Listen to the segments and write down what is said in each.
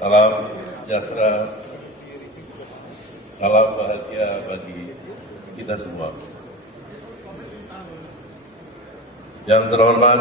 Salam sejahtera, salam bahagia bagi kita semua. Yang terhormat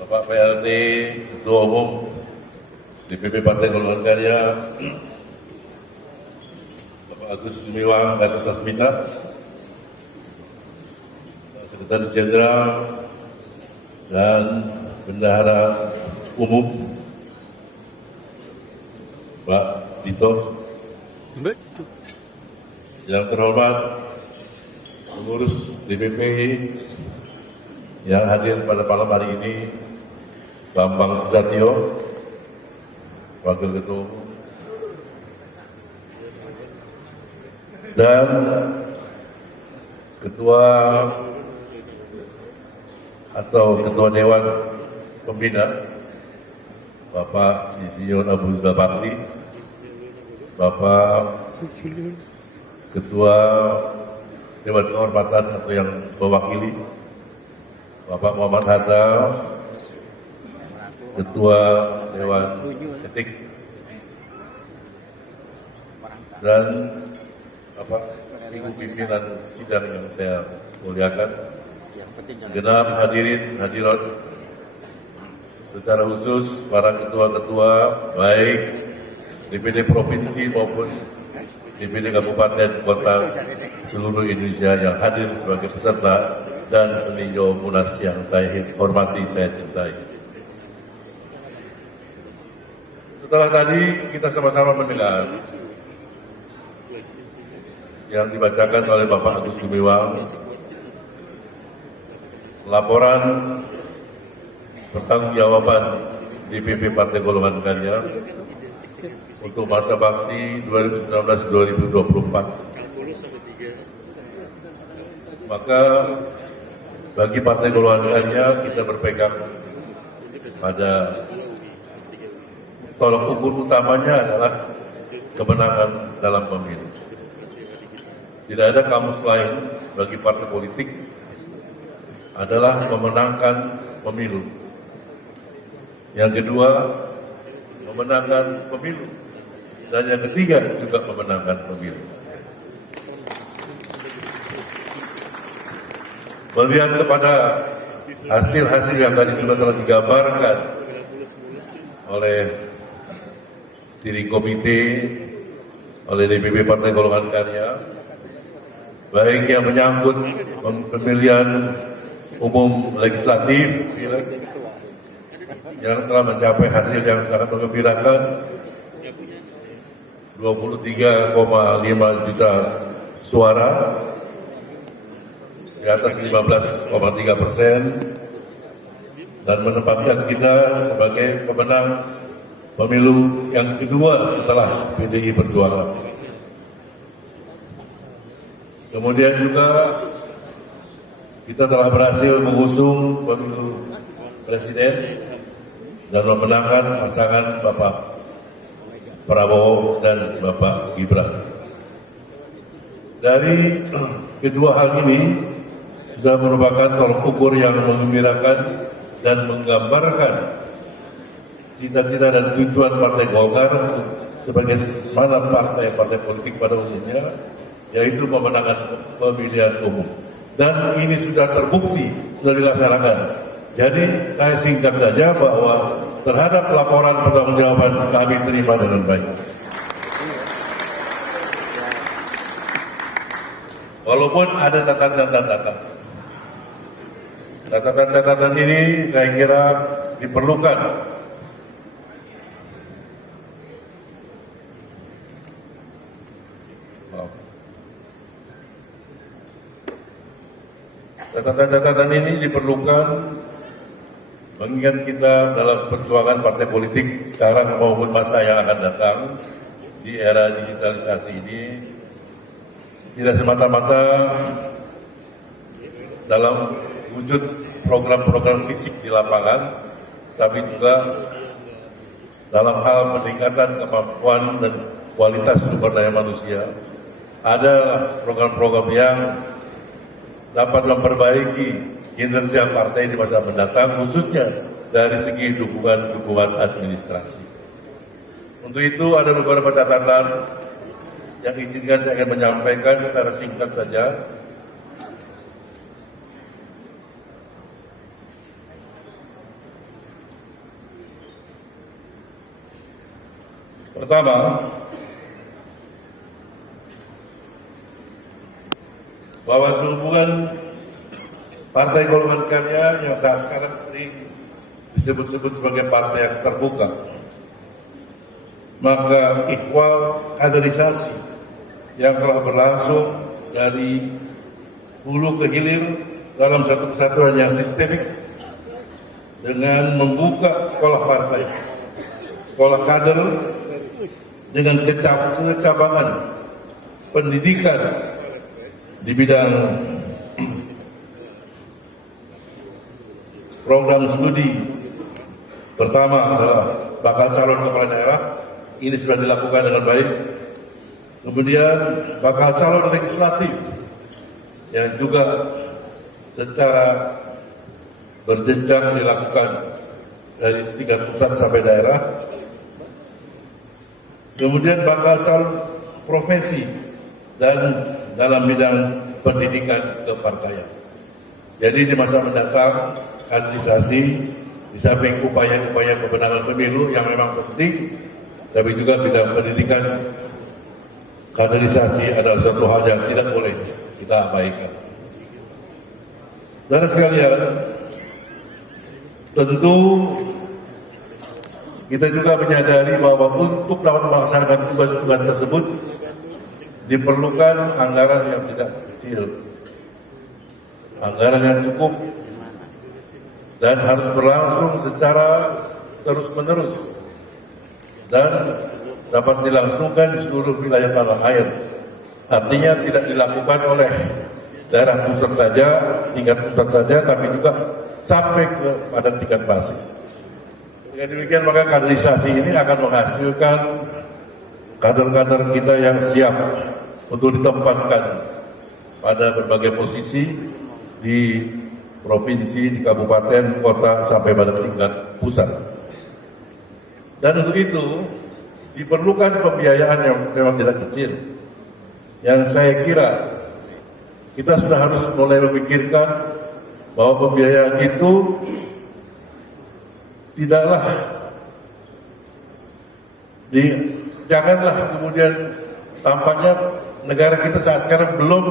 Bapak PLT, Ketua Umum DPP Partai Golongan Karya, Bapak Agus Gumiwang Gatot Sasmita, Pak Sekretaris Jenderal dan Bendahara Umum Pak Dito, yang terhormat pengurus DPP yang hadir pada malam hari ini, Bambang Susatyo, Wakil Ketua Umum, dan Ketua Dewan Pembina, Bapak Insinyur Abu Rizal Bakri, Bapak Ketua Dewan Kehormatan atau yang mewakili, Bapak Muhammad Hatta, Ketua Dewan Etik, dan Ibu pimpinan sidang yang saya muliakan, segenap hadirin hadirat, secara khusus para ketua-ketua baik DPD Provinsi maupun DPD Kabupaten Kota seluruh Indonesia yang hadir sebagai peserta dan peninjau Munas yang saya hormati, saya cintai. Setelah tadi kita sama-sama mendengar yang dibacakan oleh Bapak Agus Gumiwang, laporan pertanggungjawaban DPP Partai Golongan Karya untuk masa bakti 2019-2024. Maka bagi Partai Golongan Karya kita berpegang pada tolak ukur utamanya adalah kemenangan dalam pemilu. Tidak ada kamus lain bagi partai politik adalah memenangkan pemilu. Yang kedua, memenangkan pemilu. Dan yang ketiga juga memenangkan pemilu. Melihat kepada hasil-hasil yang tadi juga telah digambarkan oleh steering komite, oleh DPP Partai Golongan Karya, baik yang menyangkut pemilihan umum legislatif yang telah mencapai hasil yang sangat menggembirakan, 23,5 juta suara, di atas 15,3%, dan menempatkan kita sebagai pemenang pemilu yang kedua setelah PDI Perjuangan. Kemudian juga kita telah berhasil mengusung pemilu presiden dan memenangkan pasangan Bapak Prabowo dan Bapak Gibran. Dari kedua hal ini sudah merupakan tolak ukur yang menggembirakan dan menggambarkan cita-cita dan tujuan Partai Golkar sebagai mana partai politik pada umumnya, yaitu memenangkan pemilihan umum. Dan ini sudah terbukti, sudah dilaksanakan. Jadi saya singkat saja bahwa terhadap laporan pertanggungjawaban kami terima dengan baik. Walaupun ada catatan-catatan. Catatan-catatan ini saya kira diperlukan catatan-catatan ini diperlukan mengingat kita dalam perjuangan partai politik sekarang maupun masa yang akan datang di era digitalisasi ini, tidak semata-mata dalam wujud program-program fisik di lapangan, tapi juga dalam hal peningkatan kemampuan dan kualitas sumber daya manusia. Ada program-program yang dapat memperbaiki kinerja partai di masa mendatang, khususnya dari segi dukungan administrasi. Untuk itu ada beberapa catatan yang izinkan saya akan menyampaikan secara singkat saja. Pertama, bahwa hubungan Partai Golongan Karya yang saat sekarang sering disebut-sebut sebagai partai yang terbuka, maka ikhwal kaderisasi yang telah berlangsung dari hulu ke hilir dalam satu kesatuan yang sistemik dengan membuka sekolah partai, sekolah kader dengan kecabangan pendidikan di bidang program studi. Pertama adalah bakal calon kepala daerah, ini sudah dilakukan dengan baik. Kemudian bakal calon legislatif yang juga secara berjenjang dilakukan dari tingkat pusat sampai daerah. Kemudian bakal calon profesi dan dalam bidang pendidikan kepartaian. Jadi di masa mendatang, kaderisasi di samping upaya-upaya kemenangan pemilu yang memang penting, tapi juga bidang pendidikan, kaderisasi adalah suatu hal yang tidak boleh kita abaikan. Saudara sekalian, tentu kita juga menyadari bahwa untuk dapat melaksanakan tugas-tugas tersebut diperlukan anggaran yang tidak kecil, anggaran yang cukup, dan harus berlangsung secara terus-menerus dan dapat dilangsungkan di seluruh wilayah tanah air. Artinya tidak dilakukan oleh daerah pusat saja, tingkat pusat saja, tapi juga sampai pada tingkat basis. Dengan demikian maka kaderisasi ini akan menghasilkan kader-kader kita yang siap untuk ditempatkan pada berbagai posisi di provinsi, di kabupaten, kota, sampai pada tingkat pusat. Dan untuk itu diperlukan pembiayaan yang memang tidak kecil. Yang saya kira kita sudah harus mulai memikirkan bahwa pembiayaan itu tidaklah janganlah kemudian tampaknya negara kita saat sekarang belum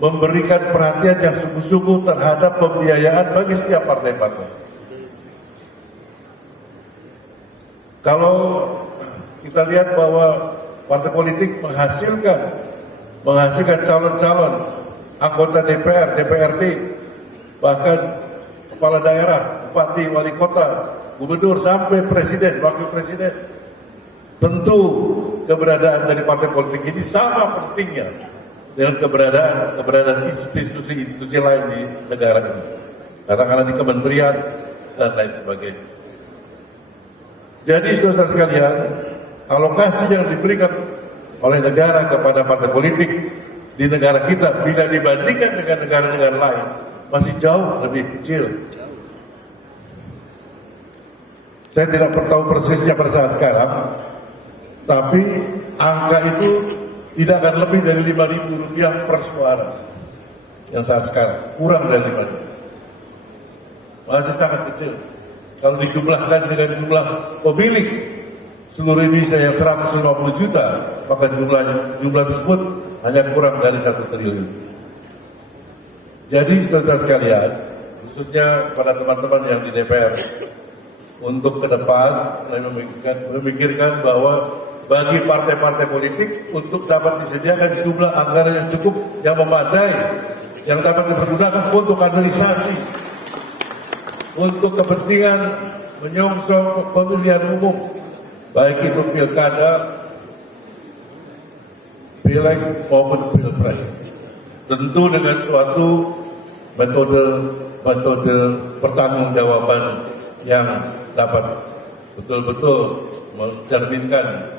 memberikan perhatian yang sungguh-sungguh terhadap pembiayaan bagi setiap partai-partai. Kalau kita lihat bahwa partai politik menghasilkan calon-calon anggota DPR, DPRD, bahkan kepala daerah, bupati, wali kota, gubernur, sampai presiden, wakil presiden. Tentu keberadaan dari partai politik ini sama pentingnya dengan keberadaan institusi-institusi lain di negara ini, katakanlah di kementerian dan lain sebagainya. Jadi saudara sekalian, alokasi yang diberikan oleh negara kepada partai politik di negara kita bila dibandingkan dengan negara-negara lain masih jauh lebih kecil. Saya tidak tahu persisnya pada saat sekarang, tapi angka itu tidak akan lebih dari Rp5.000 per suara yang saat sekarang, kurang dari 5.000. Masih sangat kecil. Kalau dijumlahkan dengan jumlah pemilih seluruh Indonesia yang 150 juta, maka jumlah tersebut hanya kurang dari 1 triliun. Jadi saudara sekalian, khususnya pada teman-teman yang di DPR, untuk ke depan memikirkan bahwa bagi partai-partai politik untuk dapat disediakan jumlah anggaran yang cukup, yang memadai, yang dapat dipergunakan untuk kaderisasi, untuk kepentingan menyongsong pemilihan umum, baik itu pilkada, pileg maupun pilpres, tentu dengan suatu metode pertanggungjawaban yang dapat betul-betul mencerminkan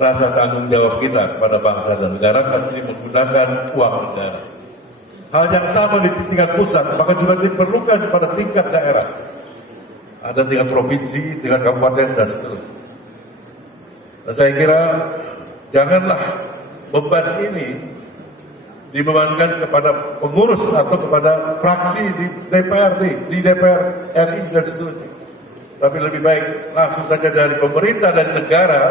rasa tanggung jawab kita kepada bangsa dan negara, kami menggunakan uang negara. Hal yang sama di tingkat pusat, maka juga diperlukan pada tingkat daerah. ada tingkat provinsi, tingkat kabupaten, dan seterusnya. Nah, saya kira janganlah beban ini dibebankan kepada pengurus atau kepada fraksi di DPRD, di DPR RI, dan seterusnya. Tapi lebih baik langsung saja dari pemerintah dan negara,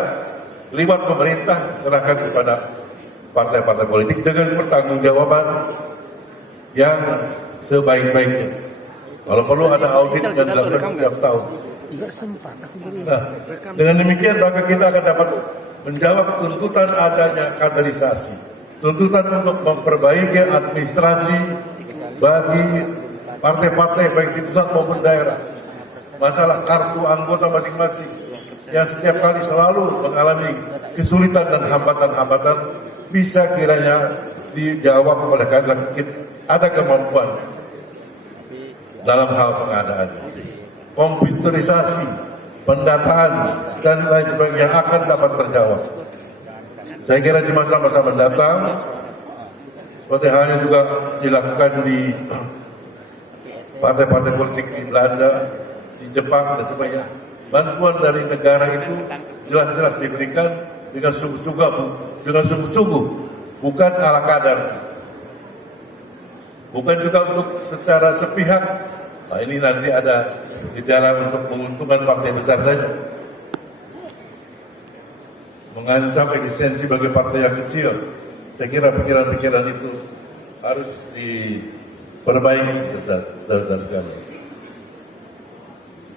lewat pemerintah, serahkan kepada partai-partai politik dengan pertanggungjawaban yang sebaik-baiknya. Kalau perlu ada audit yang dilakukan setiap tahun. Nah, dengan demikian maka kita akan dapat menjawab tuntutan adanya kaderisasi, tuntutan untuk memperbaiki administrasi bagi partai-partai baik di pusat maupun daerah. Masalah kartu anggota masing-masing yang setiap kali selalu mengalami kesulitan dan hambatan-hambatan bisa kiranya dijawab oleh karena ada kemampuan dalam hal pengadaan, komputerisasi, pendataan, dan lain sebagainya akan dapat terjawab. Saya kira di masa-masa mendatang, seperti halnya juga dilakukan di partai-partai politik di Belanda, di Jepang, dan sebagainya, bantuan dari negara itu jelas-jelas diberikan dengan sungguh-sungguh, bukan ala kadar. Bukan juga untuk secara sepihak. Nah, ini nanti ada gejala untuk menguntungkan partai besar saja, mengancam eksistensi bagi partai yang kecil. Saya kira pikiran-pikiran itu harus diperbaiki, saudara-saudara sekalian.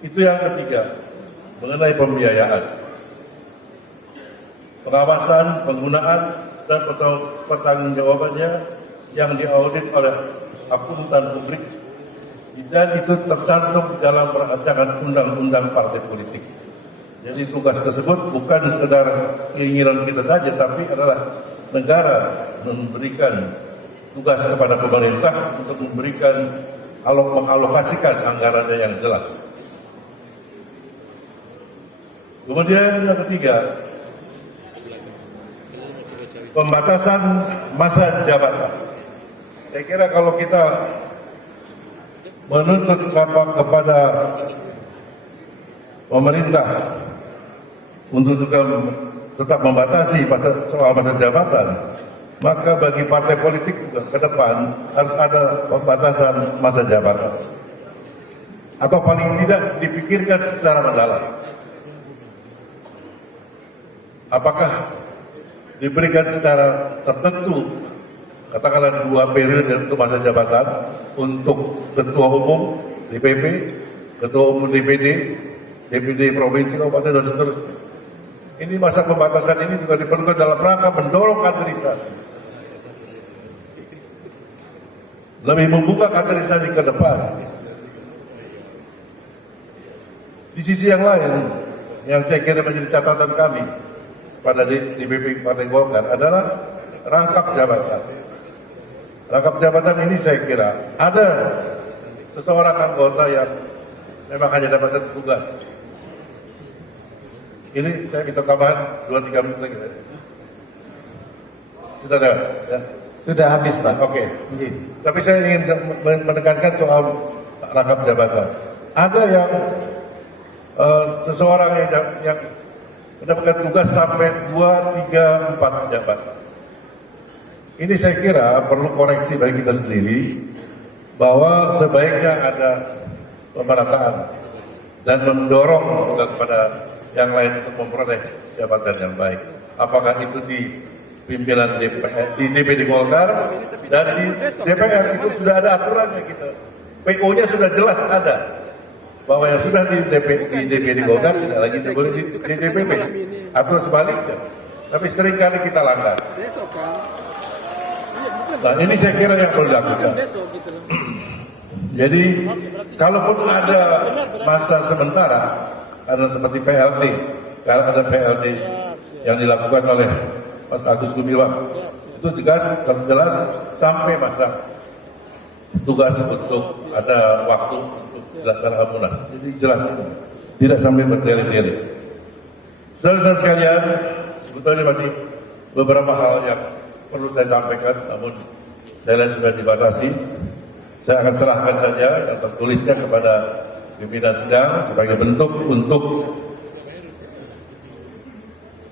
Itu yang ketiga, mengenai pembiayaan, pengawasan, penggunaan, dan pertanggungjawabannya yang diaudit oleh akuntan publik, dan itu tercantum di dalam rancangan undang-undang partai politik. Jadi tugas tersebut bukan sekedar keinginan kita saja, tapi adalah negara memberikan tugas kepada pemerintah untuk memberikan mengalokasikan anggarannya yang jelas. Kemudian yang ketiga, pembatasan masa jabatan. Saya kira kalau kita menuntut kepada pemerintah untuk juga tetap membatasi soal masa jabatan, maka bagi partai politik juga ke depan harus ada pembatasan masa jabatan, atau paling tidak dipikirkan secara mendalam. Apakah diberikan secara tertentu, katakanlah 2 periode untuk masa jabatan untuk ketua umum DPP, ketua umum DPD, DPD provinsi, kabupaten, dan seterusnya. Ini masa pembatasan ini juga diperlukan dalam rangka mendorong kaderisasi, lebih membuka kaderisasi ke depan. Di sisi yang lain, yang saya kira menjadi catatan kami pada DPP Partai Golkar adalah rangkap jabatan. Rangkap jabatan ini saya kira ada seseorang anggota yang memang hanya dapat satu tugas. Ini saya minta tambahan 2-3 menit lagi. Sudah ada? Ya? Sudah habis, Pak. Oke. Tapi saya ingin menekankan soal rangkap jabatan. Ada yang seseorang yang mendapatkan tugas sampai 2, 3, 4 jabatan. Ini saya kira perlu koreksi bagi kita sendiri, bahwa sebaiknya ada pemerataan dan mendorong juga kepada yang lain untuk memperoleh jabatan yang baik. Apakah itu di pimpinan DPR, di DPD Golkar, dan di DPR itu sudah ada aturannya kita. PO-nya sudah jelas ada, bahwa yang sudah di DPD Golkar tidak lagi boleh di DPP, atau sebaliknya. Tapi seringkali kita langgar. Nah, ini saya kira yang perlu dilakukan. Jadi, kalaupun ada masa sementara, ada seperti PLT, karena ada PLT yang dilakukan oleh Mas Agus Gumiwang, itu jelas sampai masa tugas untuk ada waktu untuk dilaksanakan Munas. Jadi jelas itu, tidak sampai bertele-tele. Saudara-saudara sekalian, sebetulnya masih beberapa hal yang perlu saya sampaikan, namun saya lihat sudah dibatasi. Saya akan serahkan saja yang tertulisnya kepada pimpinan sidang sebagai bentuk untuk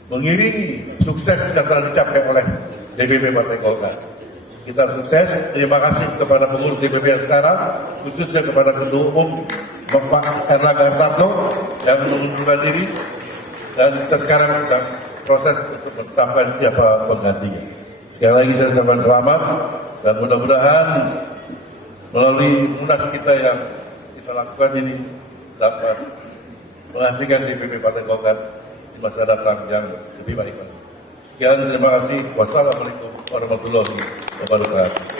mengiringi sukses yang telah dicapai oleh DPP Partai Golkar. Kita sukses. Terima kasih kepada pengurus DPP yang sekarang, khususnya kepada Ketua Umum Pak Erlangga Hartarto yang mengundurkan diri, dan kita sekarang sedang proses untuk menetapkan siapa penggantinya. Sekali lagi saya ucapkan selamat, dan mudah-mudahan melalui munas kita yang kita lakukan ini dapat menghasilkan DPP Partai Golkar di masa datang yang lebih baik lagi. Sekian, terima kasih. Wassalamualaikum warahmatullahi wabarakatuh.